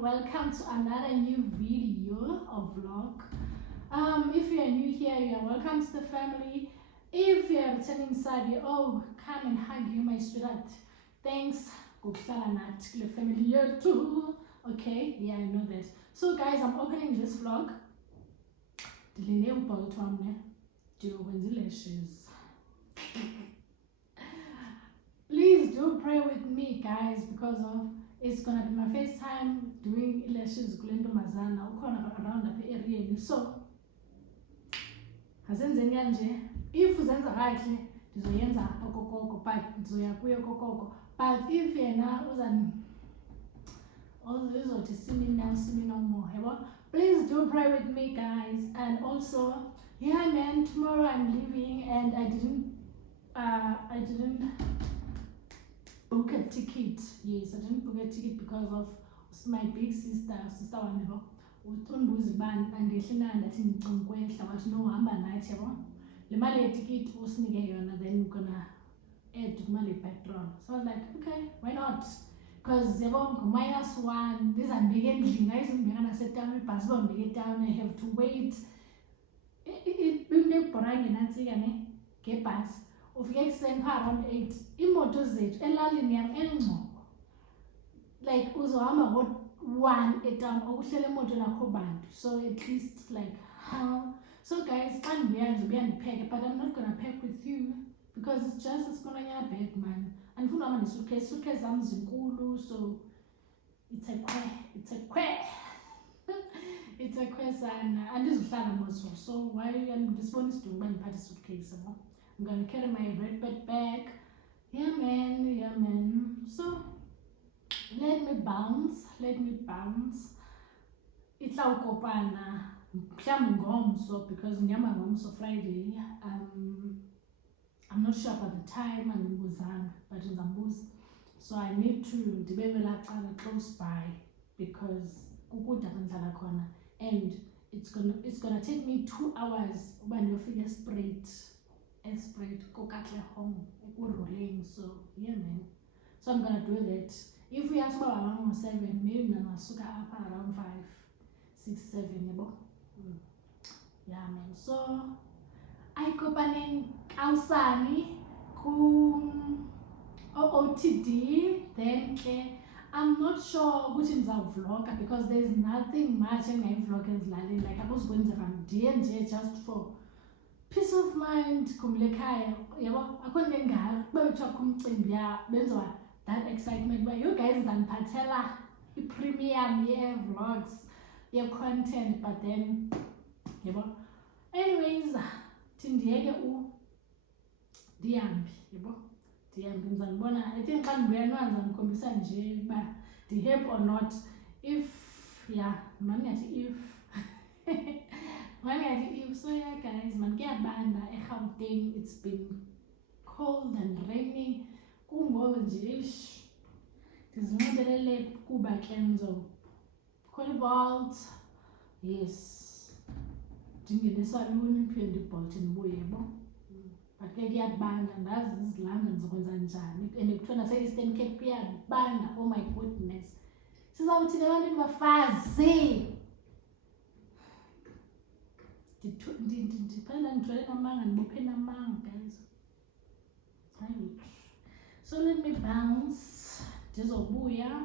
welcome to another new video or vlog. If you are new here, you are welcome to the family. If you are returning side, oh, come and hug you, my sweetheart. Thanks, the family here too. Okay, yeah, I know that. So guys, I'm opening this vlog. Please do pray with me, guys, because of it's gonna be my first time doing elections kulento mazana ukhona around apha area. So asenze kanje, if uzenza kahle ndizoyenza okokoko, but ndizoya kuyo okokoko. But if yena uzothi simi no more, yabo, please do pray with me, guys. And also, yeah man, tomorrow I'm leaving and I didn't book a ticket. Yes, I didn't book a ticket because of my big sister wanebo uthunduzi bani andehlina ndathi ngcinkwehla wathi no hamba nathi yabo le mali yeticket usinike yona, then we're gonna add kumali petrol. So I was like, okay, why not? Because yabo -1 these are big ending ayizongibeka nasetown ibhasi bombeke town, I have to wait. It boring nantsika ne ngebhasi ufike ekuseni around 8 imoto zethu elalini yami engcobo, like uzohamba ngo-1 etown okuhlele imoto nakho bantu, so at least like how. So guys, xa ndibuya ndizobuya ndipheke, but I'm not gonna pack with you because it's just a small bag, man. Andifuna uhamba nesuitcase zam zinkulu, so it's a question. Andizuhlala moso, so why ndisibona isidingo uba ndiphathe suitcase yabo. I'm gonna carry my red backpack. Yeah man. So let me bounce. Itla ukopana mhlawumbi ngomso because ngihamba ngomso Friday. I'm not sure about the time andimbuzanga, but ngizambuza. So I need to ndibeke la cala close by because kukude apha ndihlala khona, and it's gonna take me 2 hours uba ndiyofika Esprit kokatle home ekurolling. So yeah man, so I'm gonna do that. If we have to go around 7, maybe ngasuka up around 5, 6, 7 yabo. Yeah man, so ayikopaneng awusani ku OOTD. Then I'm not sure which is our vlog because there's nothing much in my vlog ezilale, like I was going to run DJ just for peace of mind. Kumle khaya yabo akho nengalo bebethiwa kumcimbi ya benziwa that excitement, but you guys ngizaniphathela i-premium ye-vlogs ye-content, but then yabo. Anyways, ndiyeke ndihambe yabo, ndizanibona. I think xa ndibuya ndizanikombisa nje uba ndi-happy or not. If yeah, mangathi if so yeah guys, man, kuyabanda eGauteng. It's been cold and raining. Kungoba nje ndizinxibelele kuba ke Bolt. Yes, ndingene esaluni ndiphinde iBolt ndibuye yabo. But ke kuyabanda, ndazi izilanga ndizokwenza njani, and kuthiwa nase-Eastern Cape kuyabanda. Oh my goodness, sizawuthini abantu bafazi? Ndipenda ndithwele namanga, ndibophe namanga, guys. So let me bounce ndizobuya.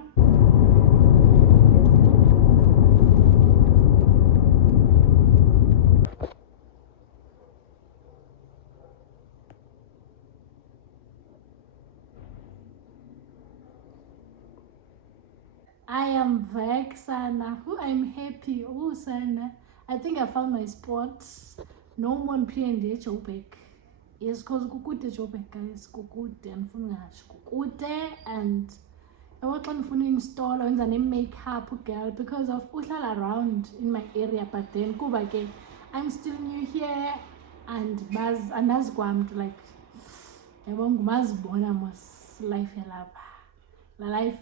I am back, Sana. I'm happy. Oh, Sana, I think I found my spot. No more P&D Joburg. Yes, because kukude Joburg, guys. Kukude andifuna ngasho kukude, and I want to install wenza ne-makeup girl because of uhlala around in my area, but then kuba ke I'm still new here and andazi kwamntu, like yabo ngumazibona mos life yalapha la life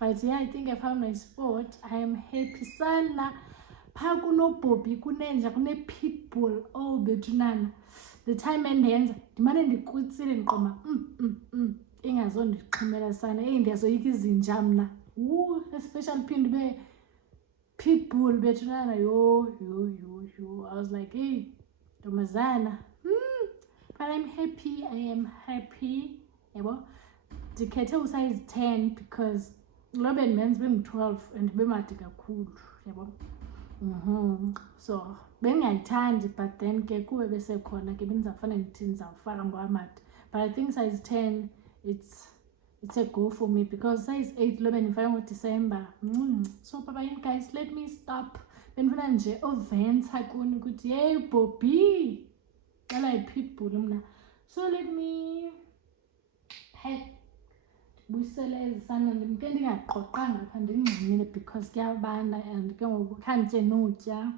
but yeah, I think I found my spot. I am happy sana. Pha kunoBobby, kunenja, kune-Pitbull. Oh bethunana, the time endenza ndimane ndikutsile ndiqoma ingazondixhumela sana. Ndiyazoyika izinja mna. Especially phinde be pitbull bethunana yo. I was like, hey, ntombazana. But I'm happy. I am happy. Yabo. Ndikhethe usize 10 because lo bendimenza bengu-12 and bemade kakhulu. Yabo. So bengayithandi, but then ke kube besekhona ke bendizawufane ndithi ndizawufaka ngoamade. But I think size 10 it's a go for me because size 8 lo bendifaka ngoDecember. So papa yini guys, let me stop. Bendifuna nje ovenza kuni ukuthi hey Bobby cala iphiphulo mna. So let me buyisele ezisana ndimke ndingaqoqanga apha ndingxamile because kuyabanda and ke ngoku khanditye notya.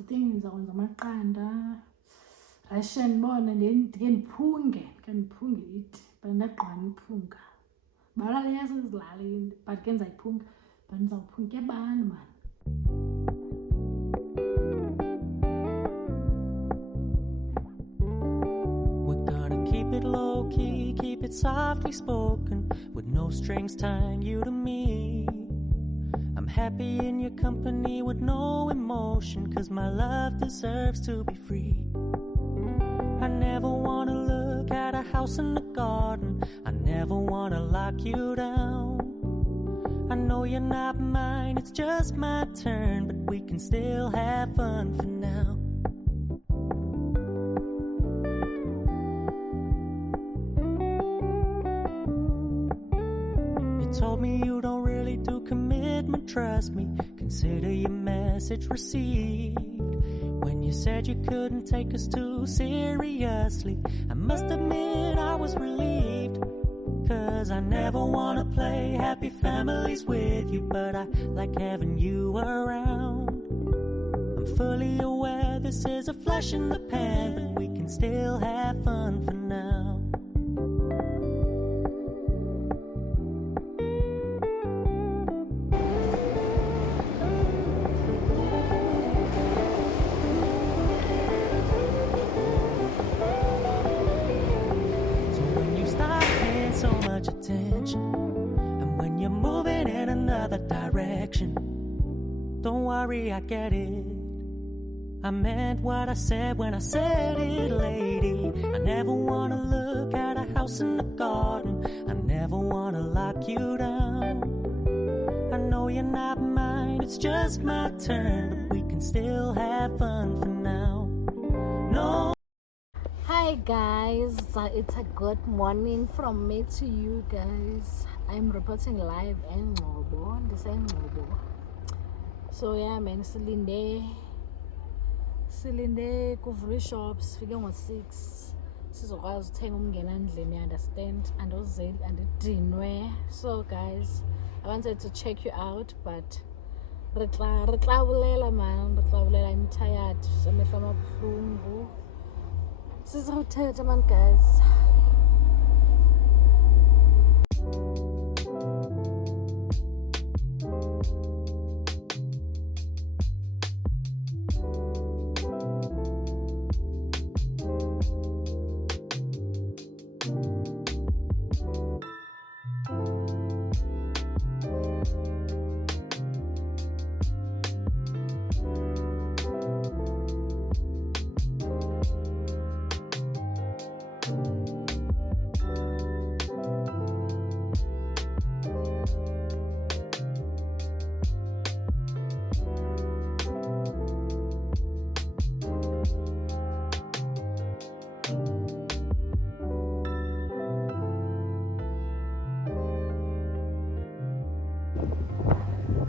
I think ndizakwenza amaqanda ration bona ndike ndiphunge iti but ndaqala iphunga bala leyasezilalini but ke ndizayiphunga but ndizawuphunga abantu man. Keep it low key, keep it softly spoken, with no strings tying you to me. I'm happy in your company with no emotion, 'cause my love deserves to be free. I never wanna look at a house in the garden, I never wanna lock you down. I know you're not mine, it's just my turn, but we can still have fun for now. Told me you don't really do commitment, trust me, consider your message received. When you said you couldn't take us too seriously, I must admit I was relieved. 'Cause I never wanna play happy families with you, but I like having you around. I'm fully aware this is a flash in the pan, but we can still have fun for now. Attention, and when you're moving in another direction, don't worry, I get it. I meant what I said when I said it, lady. I never wanna look at a house in the garden, I never wanna lock you down. I know you're not mine, it's just my turn, but we can still have fun for now. No. Hi guys, it's a good morning from me to you guys. I'm reporting live in Ngobo, so yeah man, silinde kuvula shops fike ngo-6 sizokwazi uthenga umngena endlini, understand, and ozeli and dinwe. So guys, I wanted to check you out, but retlabulela man, I'm tired, amehlo amabuhlungu. Sizothetha man guys.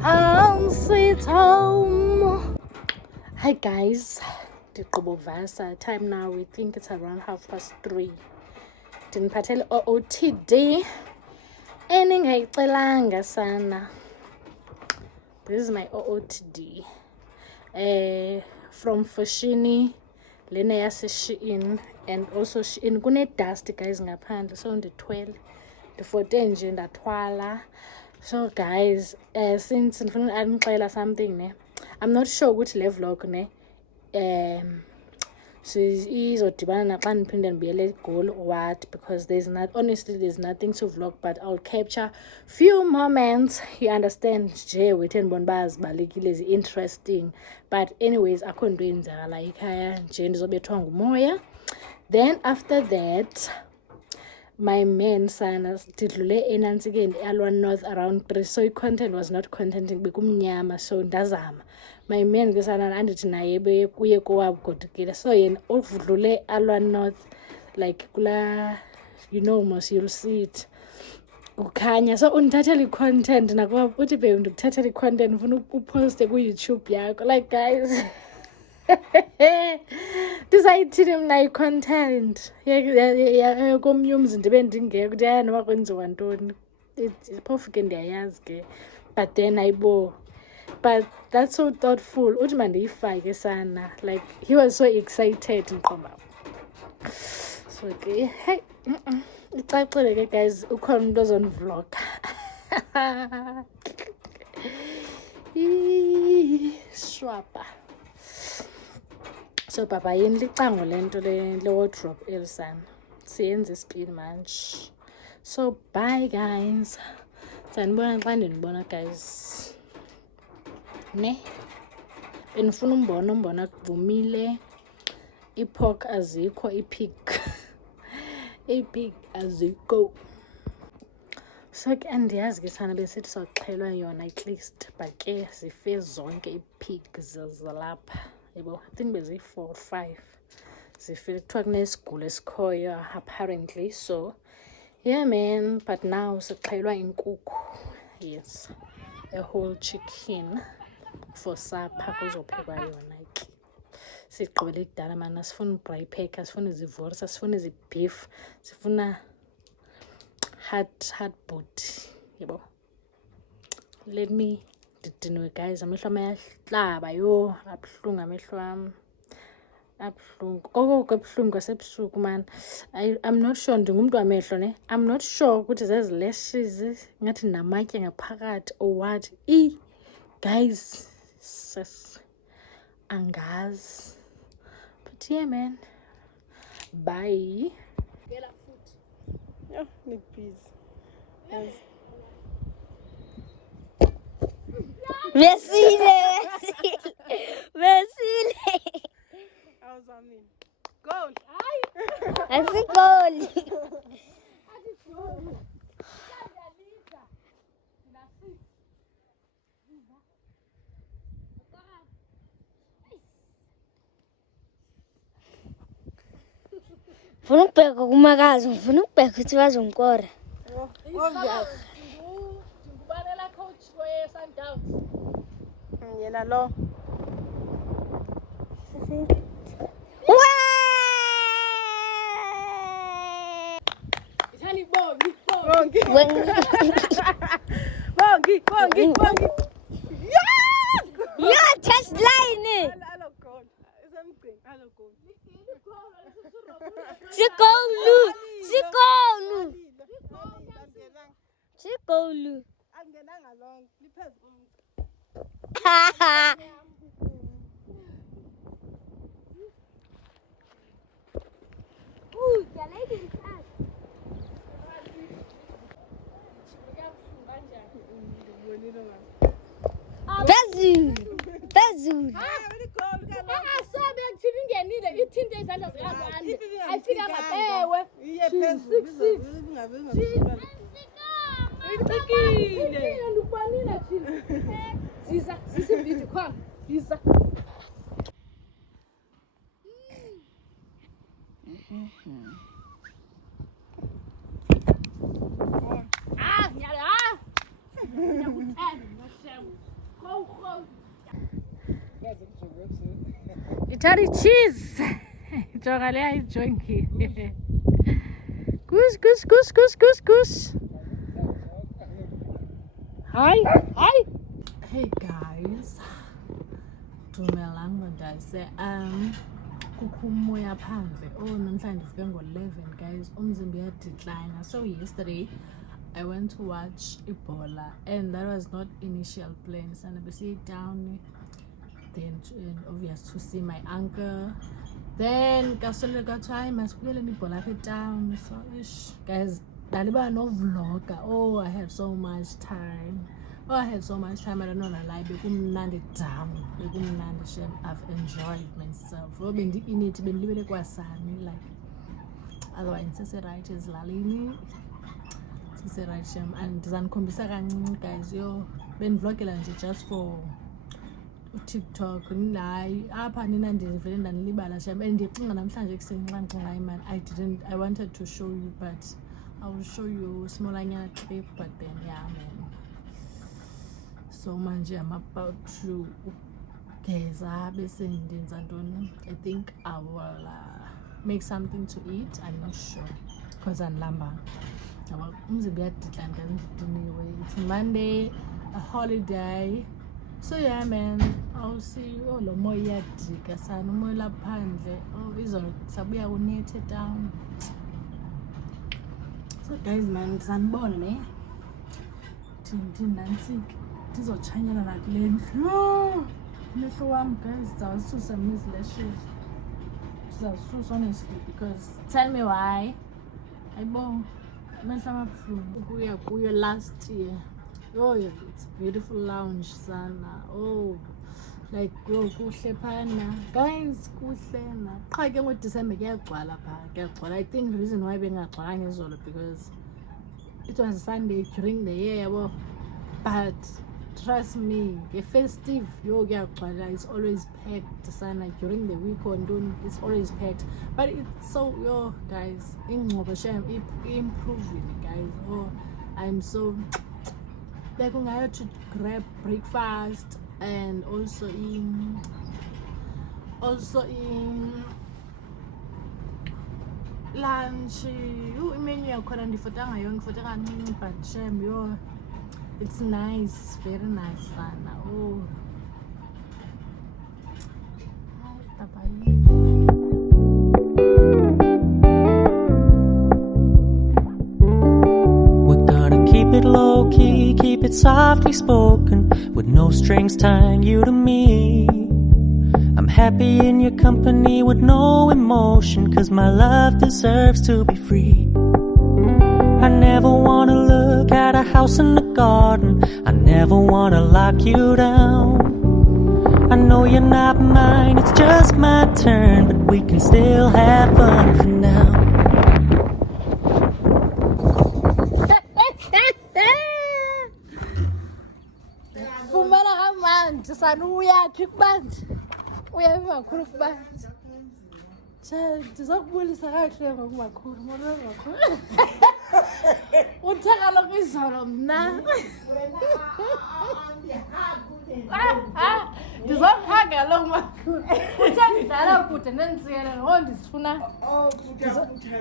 Home sweet home. Hi guys, Vasa. Time now, we think it's around 3:30. Ndiniphathele OOTD eningayicelanga sana. This is my OOTD from Foschini, lena yase Shein, and also Shein kune dust guys ngaphandle, so ndithwele ndifote nje ndathwala. So guys, since ndifuna something ne, I'm not sure which le vlog ne izodibana naxa ndiphinde ndibuyele eGoli or what, because there's nothing to vlog, but I'll capture few moments, you understand, nje wethe ndibona uba zibalulekile zi-interesting. But anyways, akho nto yenzakala ekhaya, nje ndizobethwa ngumoya. Then after that, my man sana didlule enantsikeni eAlwa North around 3, so i-content was not contenting, bekumnyama, so ndazama. My man ke sana andithi naye bekuye kowabo godukile, so yena udlule eAlwa North, like kula, you know mos, you'll see it kukhanya, so undithathela i-content nakuba uthi babe ndikuthathela i-content ufuna uposte ku-YouTube yakho, like guys. Ndisayithini mna i-content komnye umzi ndibe ndingekho, ndiyaya noma kwenziwa ntoni, phofu ke ndiyayazi ke, but then ayibo, but that's so thoughtful uthi mandiyifake sana, like he was so excited ndiqomba. So ke hey, icacile ke guys, ukhona umuntu ozondivloga. Shwapa. So baba yini licango lento le wardrobe elisana, siyenze isipili manje. So bye guys, sanibona xa ndinibona guys, ne benifuna umbona kuvumile, ipork azikho, ipig azikho. So ke andiyazi ke sana besithi soxhelwa yona at least, but ke zife zonke ipig zalapha, yebo, I think beziyi 4 or 5 zifile, kuthiwa kunesigulo esikhoyo apparently. So yeah man, but now sixhelwa inkukhu, yes, a whole chicken for supper kuzophekwa yona ke. Sigqibele kudala man, asifuni braai pack, asifuni zivorsa, asifuni zibeef, sifuna hard body, yebo. Let me didinwe guys, amehlo am ayahlaba, yo abuhlungu amehlo am, abuhlungu koko ebuhlungu kwasebusuku man. I'm not sure, ndingumntu wamehlo ne, I'm not sure ukuthi zezi lashes ngathi namatye ngaphakathi or what. Guys, sis, angazi, but yeah man, bye. Get up foot. Yeah, need peas. Yes. Vesile. How's that mean? Gold. Asi goli. Funa ukubheka kumakazi, ngifuna ukubheka ukuthi bazongikora. Obvious. Ndingubanela coach we-Sundowns. Yena lo. Ithani bongi. Bongi. Bongi. Yes! Yeah, touch line. Hello, gold. Something. Hello, gold. Sikolu. Angenanga long. Liphezulu komuntu. Ooh, the lady is fast. Phezulu. Asobe ngithini ngenile ithinte izandla zikabani. Ayifika ngapewe. Iye phezulu. Ngicikile ndikubanile thina. Ziza, sisividiyo khona. Ziza. Nyala. Ngiyakuthanda ngashem. Go. Itari cheese. Jonga le ayijongi. Goose. Hi. Hey guys. Dumelang mandase. Kukho umoya phandle. Namhlanje ndifike ngo-11 guys. Umzimba uyadecline. So yesterday I went to watch Ebola, and that was not initial plans. And I see down then obvious to see my uncle Then kasolele kwathiwa hayi masibuyeleni ibhola apha etown. So ish guys, ndaliba novlogger. Oh, I had so much time. I don't know lie. Bekumnandi damn. Bekumnandi shem. I've enjoyed myself. Oh, bendi-init bendilibele kwasani like. Otherwise sese-right ezilalini. Sese-right shem. And ndizandikhombisa kancinci guys. Yo, bendivlogela nje just for TikTok. Hayi apha nina ndivele ndanilibala shem. And ndicinga namhlanje kusenxanxa imali. I wanted to show you, but I will show you smallanyana clip, but then yeah man. So manje I'm about to geza bese ndenza ntoni. I think I will make something to eat. I'm not sure because andilambanga. Umzimba uyadidla ndidiniwe. It's Monday, a holiday. So yeah man, I'll see you. Oh lo moya iyadika sana, umoya laphandle. Oh izolo sabuya kunethe down. So guys man, ndizanibona ne. Nantsiki ndizochanyana nakule ndlu. Umehlo wami guys ndizawususa these lashes. Ndizawususa honestly because tell me why. Ayibona amehlo amabuhlungu ukuya kuyo last year. Oh yeah, it's beautiful lounge sana. Oh like kuhle phana guys, kuhle na qha ke ngoDecember kuyagcwala pha, kuyagcwala. I think the reason why bengagcwala ngezolo because it was Sunday during the year yabo, but trust me, the festive yo kuyagcwala. It's always packed sana during the week or don't, it's always packed, but it's so yo guys ingcobo shem improving guys. Oh I'm so like I had to grab breakfast and also in lunch. Imenu yakhona ndifota ngayo, ngifota kancinci, but shem yo it's nice, very nice sana. Oh bye bye. Keep it low key, keep it softly spoken, with no strings tying you to me. I'm happy in your company with no emotion, 'cause my love deserves to be free. I never wanna look at a house in the garden, I never wanna lock you down. I know you're not mine, it's just my turn, but we can still have fun for now. Sana uyaphi kubanzi? Uyaphi makhulu kubanzi? Ndizokubulisa kahle ngokumakhulu, molo makhulu. Uthaka lokho izolo mna. Ndizokhanga lo makhulu. Uthandidlala kude nenziyela lo ndisifuna.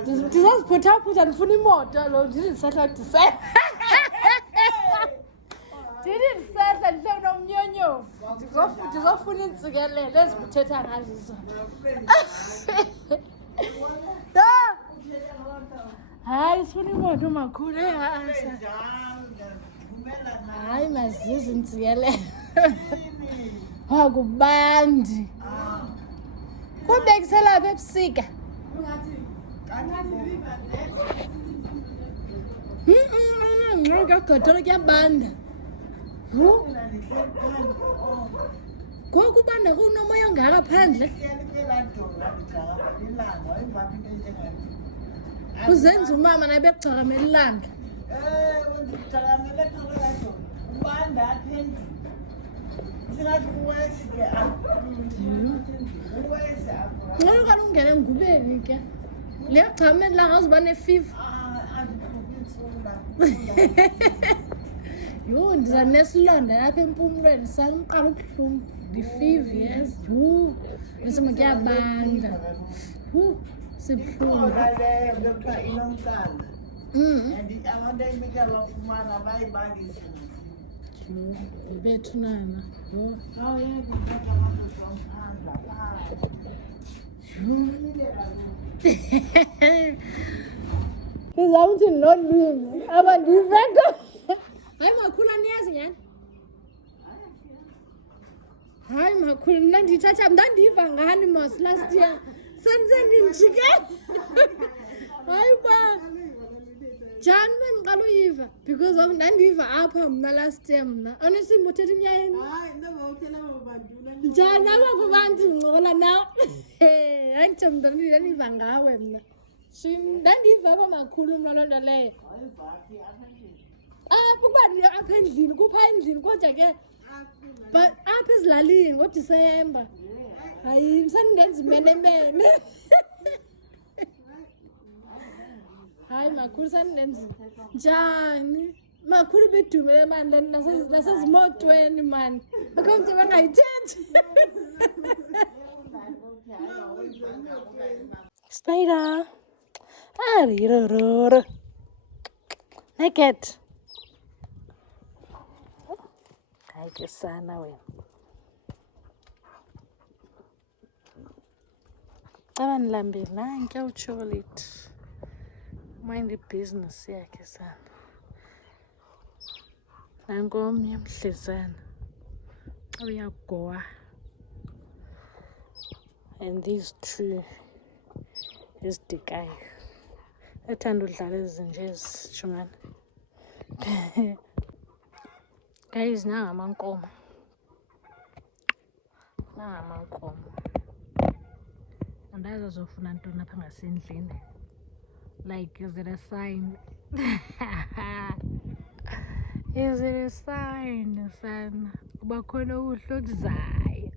Ndizoziphutha ndifuna imoto lo ndizisahla December. Didn't say that no mnyonyo. Ndizofuna intsikelelo ezikuthetha ngazo izolo. Hayi sifuna imoto makhulu hayi mazizi intsikelelo. Akubandi. Kubekisela lapha ebusika. Ngakhotholo kuyabanda. Kokubanda kunomoya ongaka phandle. Uzenza umama naye bechakamela ilanga. Ngolo kaloku ungene ngubeni ke. Liyachamela ilanga uzoba nefiva. Yo ndiza nesilonda lapha empumlweni samqala ubuhlungu. The-5 years. Bese kuyabanda. Sibuhlungu. Bethu nana. Ngizawuthi nolwimi abandiveka. Hayi makhulu aniyazi nyani? Hayi makhulu mna ndithatha mndandiva ngani mos last year Sendinjike. Hayi ba. Jani mangiqala uyiva because of ndandiva apha mna last year mna. Onesimo uthetha inyani. Hayi ndabawuthela babandula. Njani abapho bantu ngicokola nawe? Hayi ndaniva ngawe mna. Ndandiva kwamakhulu mna loo nto leyo. Ukuba ndiye apha endlini kupha endlini kodwa ke but apha ezilalini ngoDisemba. Hayi msandenza imenemene. Hayi makhulu sandenza njani? Makhulu bedumile mani nasezimotweni mani. Akho mntu bangayithethi. Spider. Arirororo. Naked. Hayi ke sana wena. Abanilambile nanke uchocolate. Mind the business yakhe sana. Nankomnye mhlezana. Uyagoa. And these two is dikayo. Ethanda udlala ezinje ezijongana. Guys, nangamankomo. Andazi azofuna ntoni apha ngasendlini. Like, is it a sign? Is it a sign, son? Kuba khona ukudla okuzayo.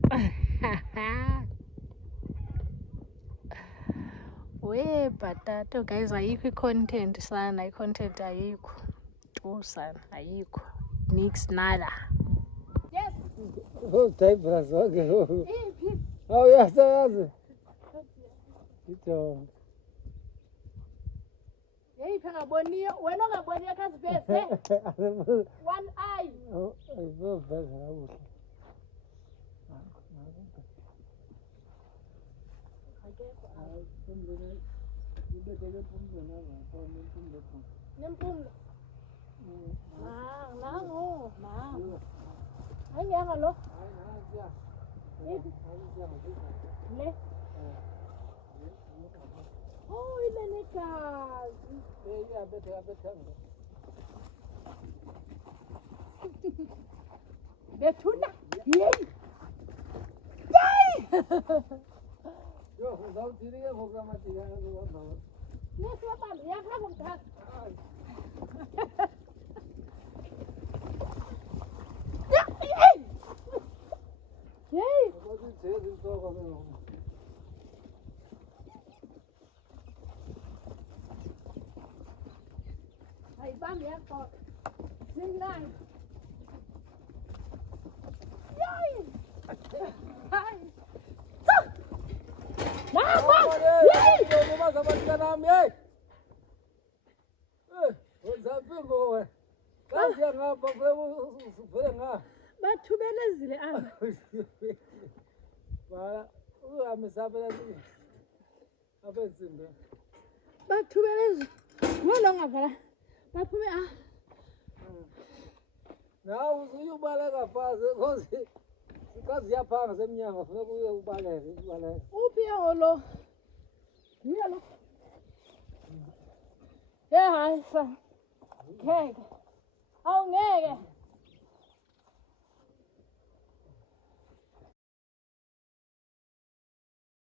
We bhatata, guys, ayikho i-content sana, i-content ayikho. Tu sana, ayikho. Nix nada. Yes. Oh, diapers, okay. Iphi? Oh, yazi. Ito. Hey, phangaboniyo. Wena ongaboniyo khasivese. One eye. Oh, ayiveza kabuhle. Nempumlo. Nango. Ayanga lo. Le. Oh, ile negazi. Bethuna. Yey. Yo, uzawuthini ke ngokulamajika ngokuhamba. Nesibamba yakhamba mthaka. Yey. Ukuthi inhloko ke. Ayibambe yakho. Singani. Yey. Hayi. Bathubelezile aba. Bathubelezile. Wena ngavala. Baphume Nawe uzubaleka phansi because sikazi yaphanga semnyango funeka uye ubaleke. uphi yolo? Nguye lo. Hayi sa. Ngeke. Awungeke.